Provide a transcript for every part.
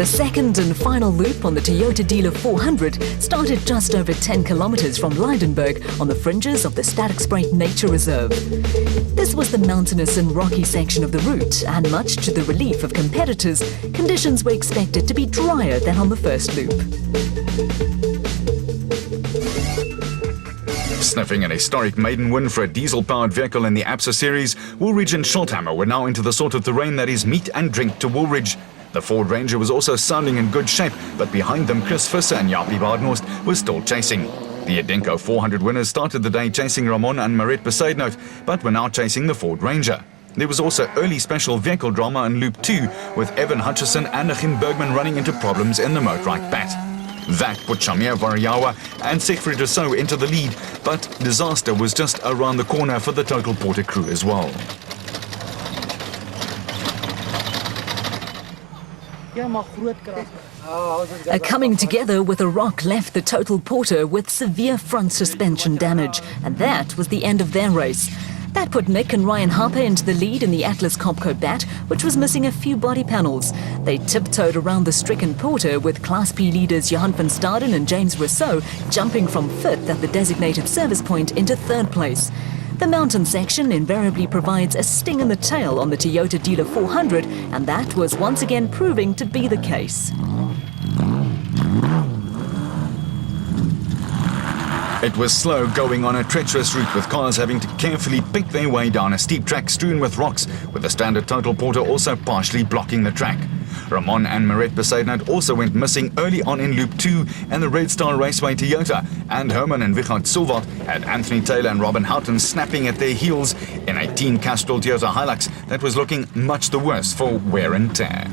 The second and final loop on the Toyota Dealer 400 started just over 10 kilometers from Lydenburg on the fringes of the Sterkspruit Nature Reserve. This was the mountainous and rocky section of the route, and much to the relief of competitors, conditions were expected to be drier than on the first loop. Sniffing an historic maiden win for a diesel-powered vehicle in the Absa series, Woolridge and Schulthammer were now into the sort of terrain that is meat and drink to Woolridge. The Ford Ranger was also sounding in good shape, but behind them Chris Visser and Jaapie Badenhorst were still chasing. The Edenko 400 winners started the day chasing Ramon and Mariette Besaidnout, but were now chasing the Ford Ranger. There was also early special vehicle drama in Loop 2, with Evan Hutchison and Achim Bergman running into problems in the Motorrike Bat. That put Shamir Variawa and Siegfried Rousseau into the lead, but disaster was just around the corner for the Total Porter crew as well. Coming together with a rock left the Total Porter with severe front suspension damage, and that was the end of their race. That put Nick and Ryan Harper into the lead in the Atlas Copco Bat, which was missing a few body panels. They tiptoed around the stricken Porter with Class P leaders Johan van Staden and James Rousseau jumping from 5th at the designated service point into 3rd place. The mountain section invariably provides a sting in the tail on the Toyota Dealer 400, and that was once again proving to be the case. It was slow going on a treacherous route, with cars having to carefully pick their way down a steep track strewn with rocks, with the standard Total Porter also partially blocking the track. Ramon and Mariette Besaidnout also went missing early on in Loop 2, and the Red Star Raceway Toyota and Herman and Wichard Silvat had Anthony Taylor and Robin Houghton snapping at their heels in a Team Castrol Toyota Hilux that was looking much the worse for wear and tear.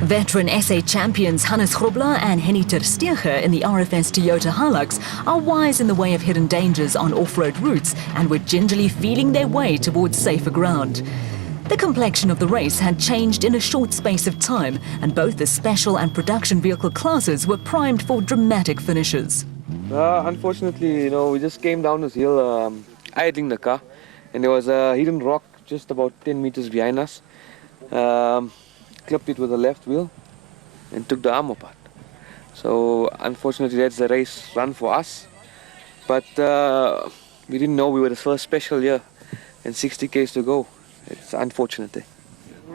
Veteran SA champions Hannes Grobler and Henny ter Steege in the RFS Toyota Hilux are wise in the way of hidden dangers on off-road routes and were gingerly feeling their way towards safer ground. The complexion of the race had changed in a short space of time, and both the special and production vehicle classes were primed for dramatic finishes. Unfortunately, we just came down this hill idling the car, and there was a hidden rock just about 10 meters behind us. Clipped it with the left wheel and took the arm apart. So unfortunately that's the race run for us, but we didn't know we were the first special year and 60 k's to go. It's unfortunate.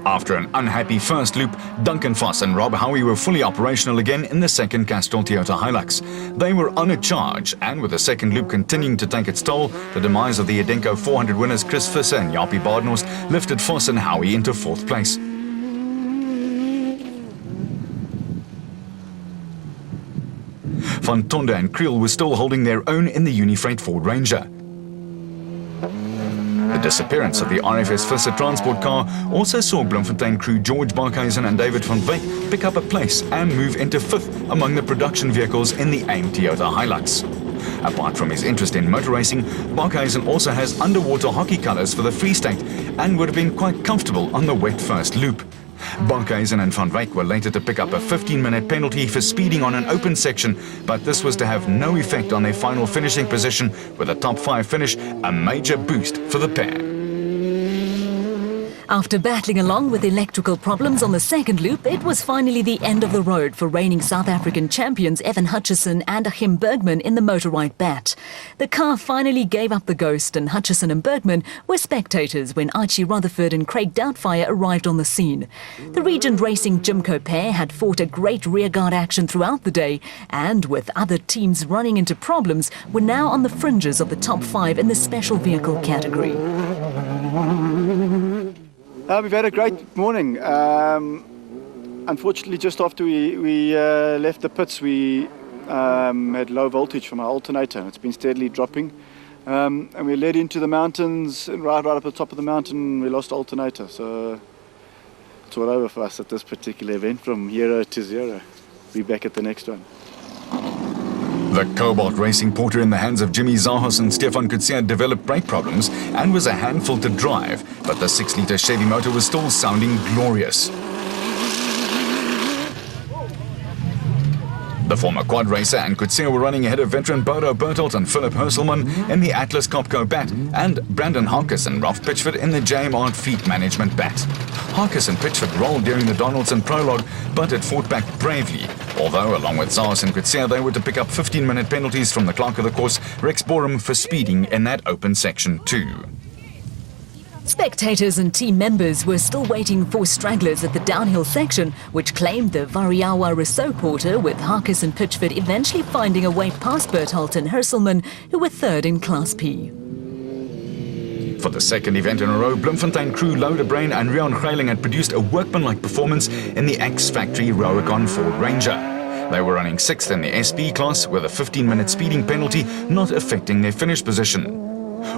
After an unhappy first loop, Duncan Voss and Rob Howie were fully operational again in the second Castrol Toyota Hilux. They were on a charge, and with the second loop continuing to take its toll, the demise of the Edenko 400 winners Chris Visser and Jaapie Badenhorst lifted Voss and Howie into 4th place. Van Tonde and Creel were still holding their own in the Unifreight Ford Ranger. The disappearance of the RFS Visser transport car also saw Bloemfontein crew George Barkhuizen and David van Wyk pick up a place and move into 5th among the production vehicles in the AIM Toyota Hilux. Apart from his interest in motor racing, Barkhuizen also has underwater hockey colours for the Free State and would have been quite comfortable on the wet first loop. Barkhuizen and Van Wyk were later to pick up a 15-minute penalty for speeding on an open section, but this was to have no effect on their final finishing position, with a top 5 finish a major boost for the pair. After battling along with electrical problems on the second loop, it was finally the end of the road for reigning South African champions Evan Hutchison and Achim Bergman in the Motorrike Bat. The car finally gave up the ghost, and Hutchison and Bergman were spectators when Archie Rutherford and Craig Doubtfire arrived on the scene. The Regent Racing Jimco pair had fought a great rearguard action throughout the day, and with other teams running into problems, were now on the fringes of the top 5 in the special vehicle category. We've had a great morning. Unfortunately, just after we left the pits, we had low voltage from our alternator, and it's been steadily dropping. And we led into the mountains, and right up at the top of the mountain, we lost alternator. So it's all over for us at this particular event, from hero to zero. Be back at the next one. The Cobalt Racing Porter in the hands of Jimmy Zahos and Stefan Kutsia developed brake problems and was a handful to drive, but the 6-litre Chevy motor was still sounding glorious. The former quad racer and Coetzee were running ahead of veteran Bodo Bertelt and Philip Hurselman in the Atlas Copco bat, and Brandon Harkis and Ralph Pitchford in the JMR Fleet Management bat. Harkis and Pitchford rolled during the Donaldson prologue, but it fought back bravely, although along with Zars and Coetzee they were to pick up 15-minute penalties from the clerk of the course, Rex Borum, for speeding in that open section too. Spectators and team members were still waiting for stragglers at the downhill section, which claimed the Variawa Rousseau Porter, with Harkis and Pitchford eventually finding a way past Bertelt and Hurselman, who were third in Class P. For the second event in a row, Bloemfontein crew Loudebrain and Rian Greiling had produced a workmanlike performance in the X Factory Roacon Ford Ranger. They were running 6th in the SP class, with a 15-minute speeding penalty not affecting their finish position.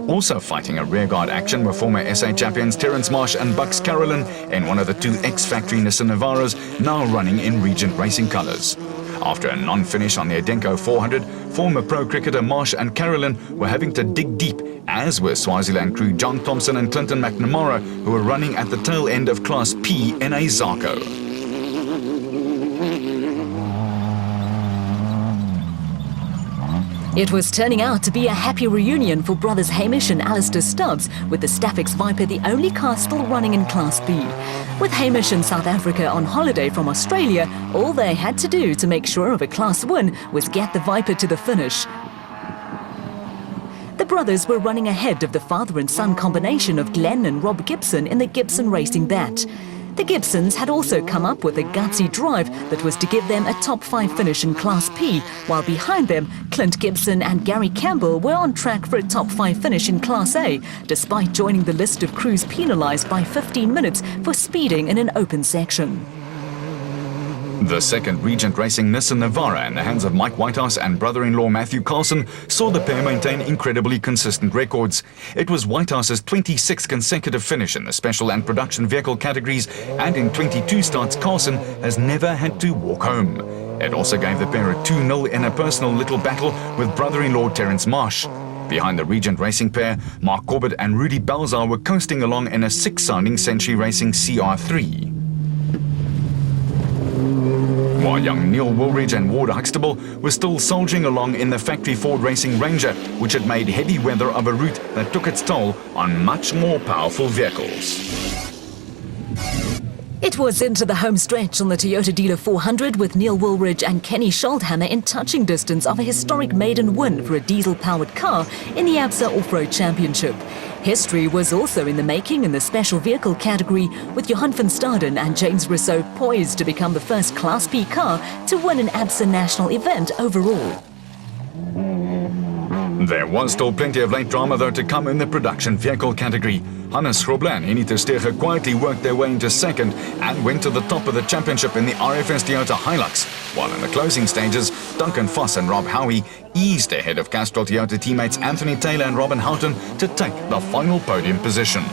Also fighting a rearguard action were former SA champions Terence Marsh and Bucks Carolyn in one of the two X Factory Nissan Navaras, now running in Regent Racing colours. After a non-finish on the Adenko 400, former pro cricketer Marsh and Carolyn were having to dig deep, as were Swaziland crew John Thompson and Clinton McNamara, who were running at the tail end of Class P in a Zarko. It was turning out to be a happy reunion for brothers Hamish and Alistair Stubbs, with the Staffix Viper the only car still running in Class B. With Hamish in South Africa on holiday from Australia, all they had to do to make sure of a Class win was get the Viper to the finish. The brothers were running ahead of the father and son combination of Glenn and Rob Gibson in the Gibson Racing bat. The Gibsons had also come up with a gutsy drive that was to give them a top 5 finish in Class P, while behind them, Clint Gibson and Gary Campbell were on track for a top 5 finish in Class A, despite joining the list of crews penalised by 15 minutes for speeding in an open section. The second Regent Racing Nissan Navara in the hands of Mike Whitehouse and brother-in-law Matthew Carlson saw the pair maintain incredibly consistent records. It was Whitehouse's 26th consecutive finish in the special and production vehicle categories, and in 22 starts Carlson has never had to walk home. It also gave the pair a 2-0 in a personal little battle with brother-in-law Terence Marsh. Behind the Regent Racing pair, Mark Corbett and Rudy Balzar were coasting along in a 6-sounding Century Racing CR3. While young Neil Woolridge and Ward Huxtable were still soldiering along in the factory Ford Racing Ranger, which had made heavy weather of a route that took its toll on much more powerful vehicles. It was into the home stretch on the Toyota Dealer 400, with Neil Woolridge and Kenny Schuldhammer in touching distance of a historic maiden win for a diesel-powered car in the ABSA Off-Road Championship. History was also in the making in the special vehicle category, with Johan van Staden and James Rousseau poised to become the first Class B car to win an ABSA national event overall. There was still plenty of late drama though to come in the production vehicle category. Hannes Grobler and Henny Terstegen quietly worked their way into second and went to the top of the championship in the RFS Toyota Hilux, while in the closing stages, Duncan Foss and Rob Howie eased ahead of Castrol Toyota teammates Anthony Taylor and Robin Houghton to take the final podium position.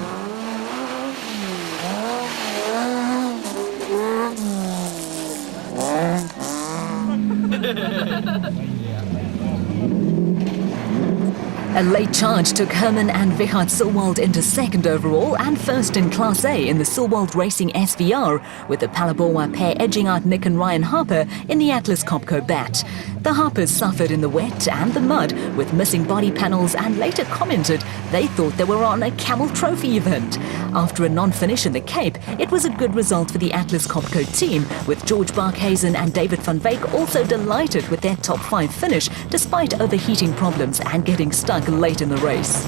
A late charge took Herman and Vichard Silwald into second overall and first in Class A in the Silwald Racing SVR, with the Palaboa pair edging out Nick and Ryan Harper in the Atlas Copco bat. The Harpers suffered in the wet and the mud with missing body panels, and later commented they thought they were on a Camel Trophy event. After a non-finish in the Cape, it was a good result for the Atlas Copco team, with George Barkhuizen and David van Wyk also delighted with their top 5 finish, despite overheating problems and getting stuck late in the race.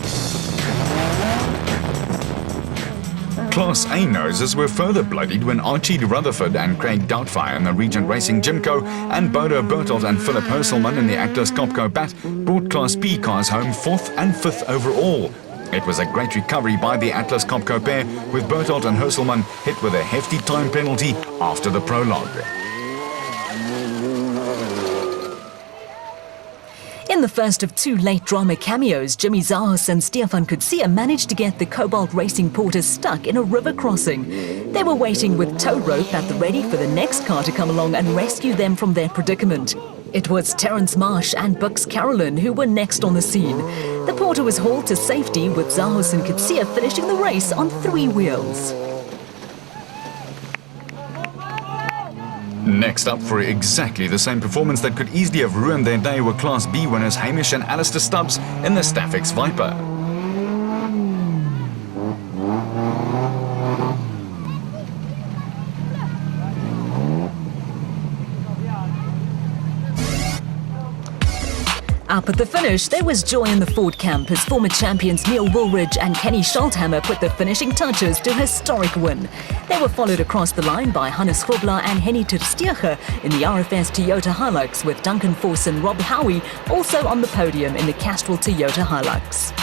Class A noses were further bloodied when Archie Rutherford and Craig Doubtfire in the Regent Racing Jimco and Bodo Bertelt and Philip Hurselman in the Atlas Copco bat brought Class B cars home 4th and 5th overall. It was a great recovery by the Atlas Copco pair, with Bertelt and Hurselman hit with a hefty time penalty after the prologue. In the first of 2 late drama cameos, Jimmy Zahos and Stefan Coetzee managed to get the Cobalt Racing Porters stuck in a river crossing. They were waiting with tow rope at the ready for the next car to come along and rescue them from their predicament. It was Terence Marsh and Bucks Carolyn who were next on the scene. The Porter was hauled to safety, with Zahos and Coetzee finishing the race on 3 wheels. Next up, for exactly the same performance that could easily have ruined their day, were Class B winners Hamish and Alistair Stubbs in the Staffix Viper. Up at the finish, there was joy in the Ford camp as former champions Neil Woolridge and Kenny Schalthammer put the finishing touches to a historic win. They were followed across the line by Hannes Grobler and Henny ter Steege in the RFS Toyota Hilux, with Duncan Force and Rob Howie also on the podium in the Castrol Toyota Hilux.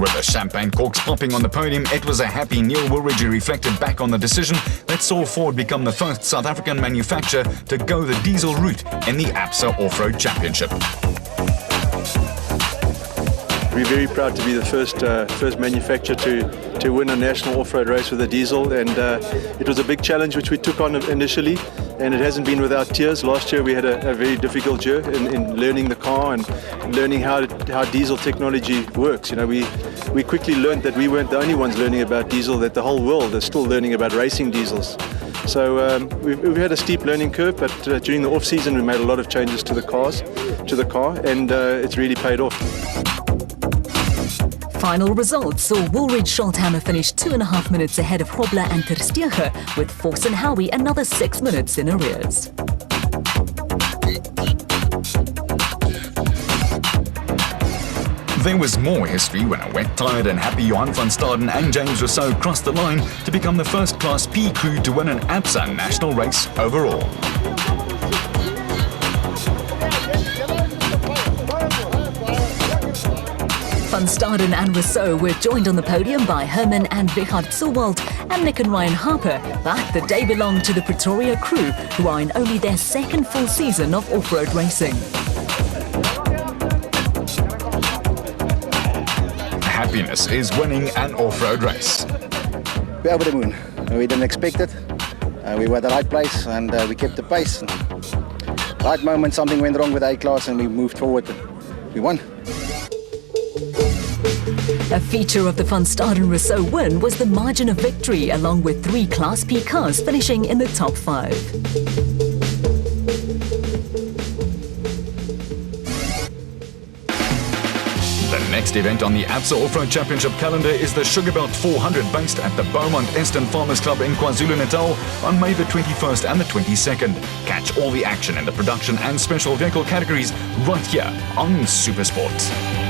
With the champagne corks popping on the podium, it was a happy Neil Woolridge who reflected back on the decision that saw Ford become the first South African manufacturer to go the diesel route in the ABSA Off-Road Championship. We're very proud to be the first manufacturer to win a national off-road race with a diesel, and it was a big challenge which we took on initially, and it hasn't been without tears. Last year we had a very difficult year in learning the car and learning how diesel technology works. You know, we quickly learned that we weren't the only ones learning about diesel, that the whole world is still learning about racing diesels. So we've had a steep learning curve, but during the off-season we made a lot of changes to the car, and it's really paid off. Final results saw Woolridge Schalthammer finish 2.5 minutes ahead of Grobler and ter Steege, with Force and Howie another 6 minutes in arrears. There was more history when a wet, tired and happy Johan van Staden and James Rousseau crossed the line to become the first Class P crew to win an ABSA national race overall. Van Staden and Rousseau were joined on the podium by Herman and Richard Zowald and Nick and Ryan Harper, but the day belonged to the Pretoria crew, who are in only their second full season of off-road racing. Happiness is winning an off-road race. We're over the moon. We didn't expect it. We were at the right place and we kept the pace. Right moment, something went wrong with the A-class and we moved forward. We won. A feature of the Van Staden-Rousseau win was the margin of victory, along with 3 Class P cars finishing in the top 5. The next event on the ABSA Off-Road Championship calendar is the Sugarbelt 400 based at the Beaumont Eston Farmers Club in KwaZulu-Natal on May the 21st and the 22nd. Catch all the action in the production and special vehicle categories right here on SuperSport.